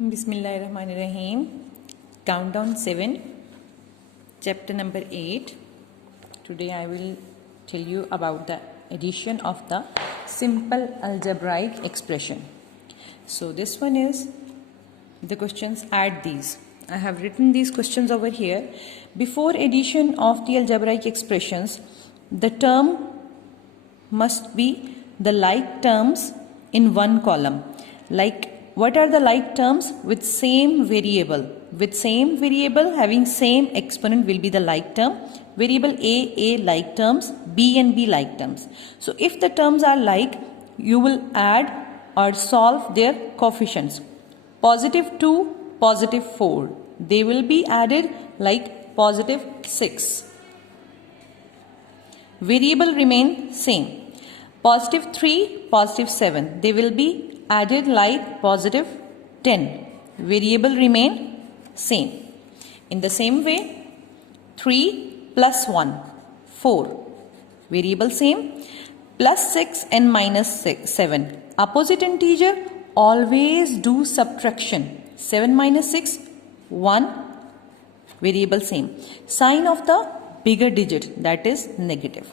Bismillahirrahmanirrahim. Countdown 7, chapter number 8. Today I will tell you about the addition of the simple algebraic expression. So this one is the questions, add these. I have written these questions over here. Before addition of the algebraic expressions, the term must be the like terms in one column. Like, what are the like terms? With same variable. With same variable having same exponent will be the like term. Variable A like terms, B and B like terms. So if the terms are like, you will add or solve their coefficients. Positive 2, positive 4. They will be added like positive 6. Variable remain same. Positive 3, positive 7. They will be added like positive 10. Variable remain same. In the same way, 3 plus 1, 4. Variable same. Plus 6 and minus 7. Opposite integer, always do subtraction. 7 minus 6, 1. Variable same. Sign of the bigger digit, that is negative.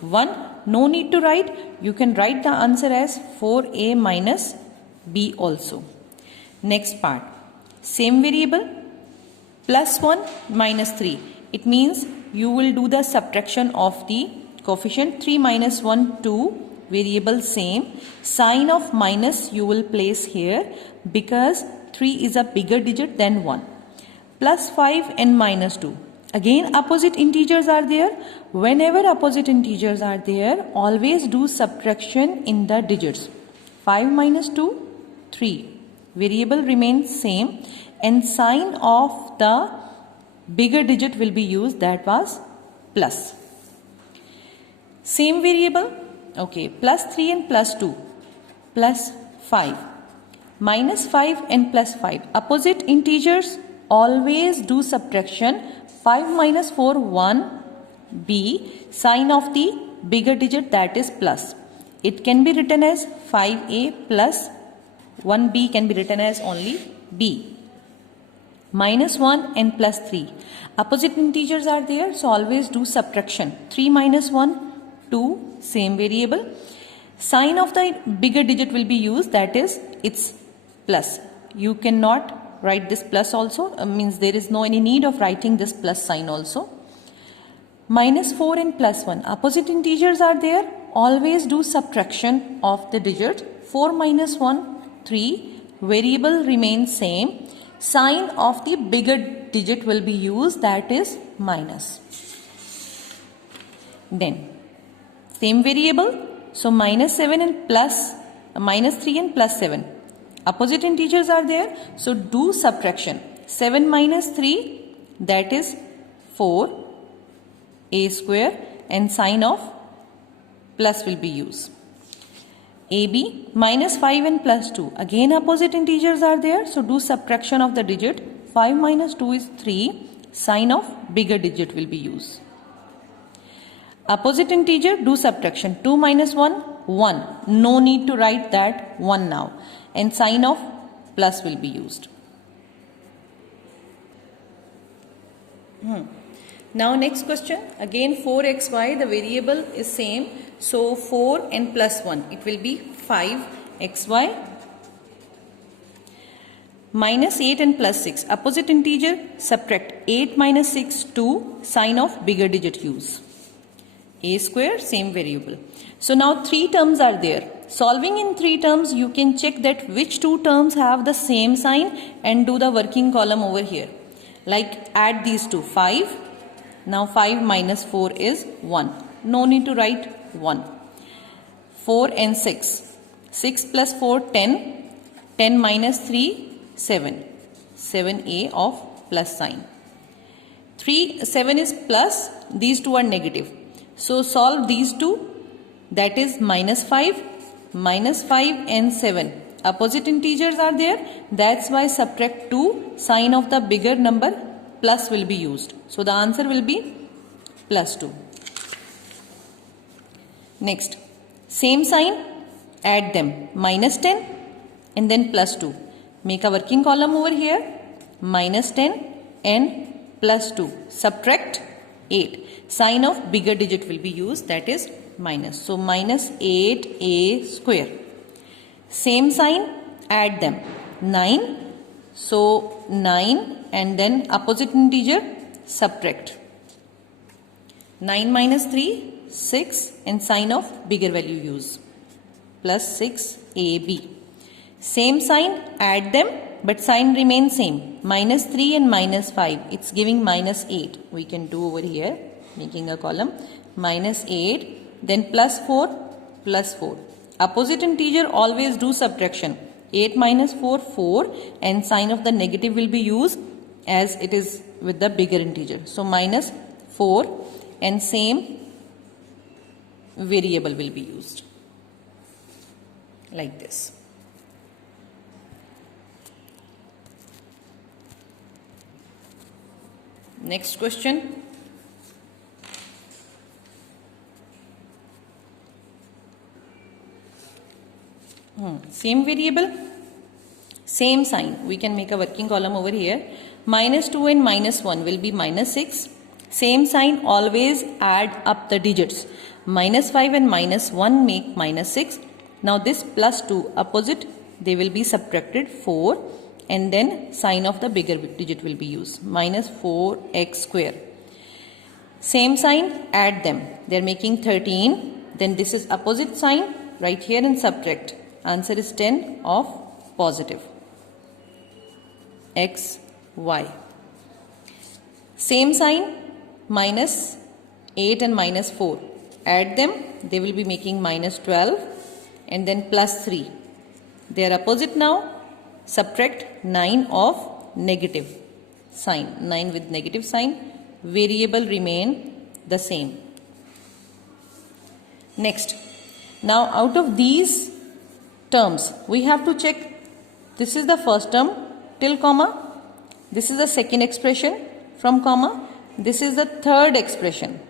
1, no need to write. You can write the answer as 4a minus b also. Next part, same variable, plus 1 minus 3. It means you will do the subtraction of the coefficient. 3 minus 1, 2. Variable same. Sign of minus you will place here because 3 is a bigger digit than 1. Plus 5 and minus 2. Again opposite integers are there. Whenever opposite integers are there, always do subtraction in the digits. 5 minus 2, 3. Variable remains same and sign of the bigger digit will be used, that was plus. Same variable, okay, plus 3 and plus 2, plus 5. Minus 5 and plus 5. Opposite integers, always do subtraction. 5 minus 4, 1. B, sign of the bigger digit, that is plus. It can be written as 5a plus 1b can be written as only b. Minus 1 and plus 3. Opposite integers are there, so always do subtraction. 3 minus 1, 2, same variable. Sign of the bigger digit will be used, that is it's plus. You cannot write this plus also, means there is no any need of writing this plus sign also. Minus 4 and plus 1. Opposite integers are there. Always do subtraction of the digit. 4 minus 1, 3. Variable remains same. Sign of the bigger digit will be used, that is minus. Then same variable. So minus 7 and plus, minus 3 and plus 7. Opposite integers are there. So do subtraction. 7 minus 3, that is 4. A square and sign of plus will be used. AB minus 5 and plus 2. Again opposite integers are there. So do subtraction of the digit. 5 minus 2 is 3. Sign of bigger digit will be used. Opposite integer, do subtraction. 2 minus 1, 1. No need to write that 1 now. And sign of plus will be used. Now next question, again 4xy, the variable is same. So 4 and plus 1, it will be 5xy. Minus 8 and plus 6, opposite integer, subtract. 8 minus 6, 2, sign of bigger digit use. A square, same variable. So now 3 terms are there. Solving in 3 terms, you can check that which 2 terms have the same sign and do the working column over here. Like add these two, 5. Now 5 minus 4 is 1. No need to write 1. 4 and 6. 6 plus 4, 10. 10 minus 3, 7. 7a of plus sign. 7 is plus. These two are negative. So solve these two. That is minus 5. Minus 5 and 7. Opposite integers are there. That's why subtract 2. Sign of the bigger number plus will be used. So the answer will be plus 2. Next, same sign, add them. Minus 10 and then plus 2. Make a working column over here. Minus 10 and plus 2. Subtract 8. Sign of bigger digit will be used, that is minus. So minus 8a square. Same sign, add them. 9. So 9 and then opposite integer, subtract. 9 minus 3, 6 and sign of bigger value use. Plus 6ab. Same sign, add them, but sign remains same. Minus 3 and minus 5. It's giving minus 8. We can do over here, making a column. Minus 8, then plus 4, plus 4. Opposite integer, always do subtraction. 8 minus 4, 4. And sign of the negative will be used as it is with the bigger integer. So minus 4 and same variable will be used. Like this. Next question. Same variable, same sign. We can make a working column over here. Minus 2 and minus 1 will be minus 6. Same sign, always add up the digits. Minus 5 and minus 1 make minus 6. Now this plus 2 opposite, they will be subtracted 4. And then sign of the bigger digit will be used. Minus 4x square. Same sign, add them. They are making 13. Then this is opposite sign, right here and subtract. Answer is 10 of positive. X, Y. Same sign, minus 8 and minus 4. Add them. They will be making minus 12. And then plus 3. They are opposite now. Subtract 9 of negative sign. 9 with negative sign. Variable remain the same. Next. Now out of these terms, we have to check. This is the first term till comma. This is the second expression from comma. This is the third expression.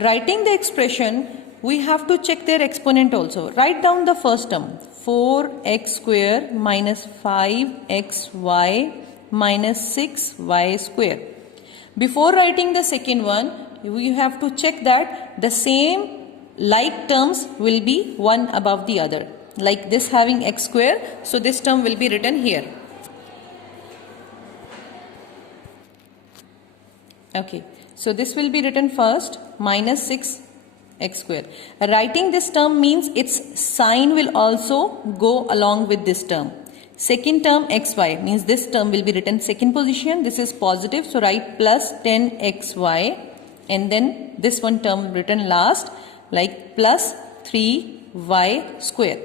Writing the expression, we have to check their exponent also. Write down the first term. 4x square minus 5xy minus 6y square. Before writing the second one, we have to check that the same like terms will be one above the other. Like this having x square, so this term will be written here. Okay, so this will be written first, minus 6x square. Writing this term means its sign will also go along with this term. Second term xy means this term will be written second position. This is positive, so write plus 10xy and then this one term written last like plus 3y square.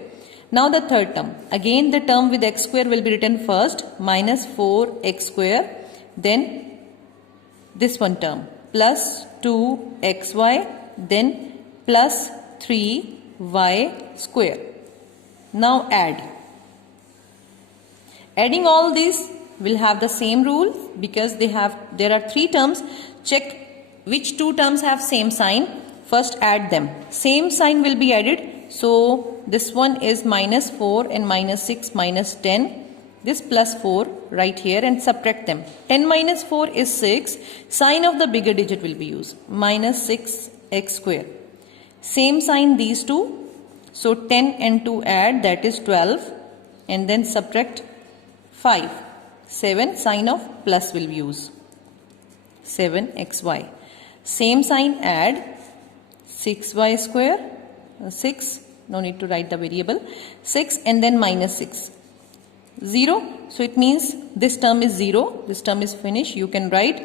Now the third term. Again the term with x square will be written first, minus 4x square. Then this one term plus 2xy, then plus 3y square. Now add. Adding all these will have the same rule because there are three terms. Check which two terms have same sign. First add them. Same sign will be added. So this one is minus 4 and minus 6 minus 10. This plus 4 right here and subtract them. 10 minus 4 is 6. Sign of the bigger digit will be used. Minus 6x square. Same sign these two. So 10 and 2 add, that is 12. And then subtract 5. 7 sign of plus will be used. 7xy. Same sign add. 6y square. 6. No need to write the variable. 6 and then minus 6. 0. So it means this term is 0. This term is finished. You can write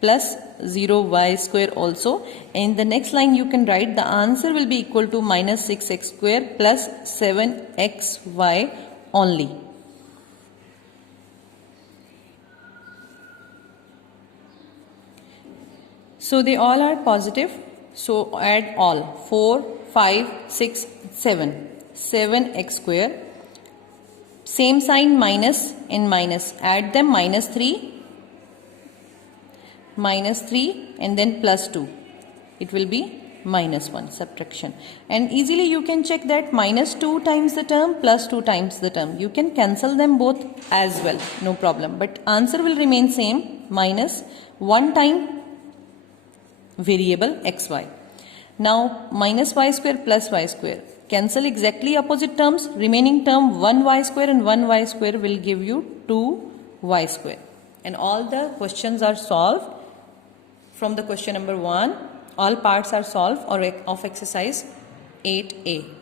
plus 0y square also. In the next line you can write the answer will be equal to minus 6x square plus 7xy only. So they all are positive. So add all. 4, 5, 6, 7. 7x square. Same sign minus and minus. Add them, minus 3. Minus 3 and then plus 2. It will be minus 1, subtraction. And easily you can check that minus 2 times the term plus 2 times the term. You can cancel them both as well, no problem. But answer will remain same, minus 1 time variable xy. Now minus y square plus y square. Cancel exactly opposite terms. Remaining term 1y square and 1y square will give you 2y square. And all the questions are solved from the question number 1. All parts are solved of exercise 8A.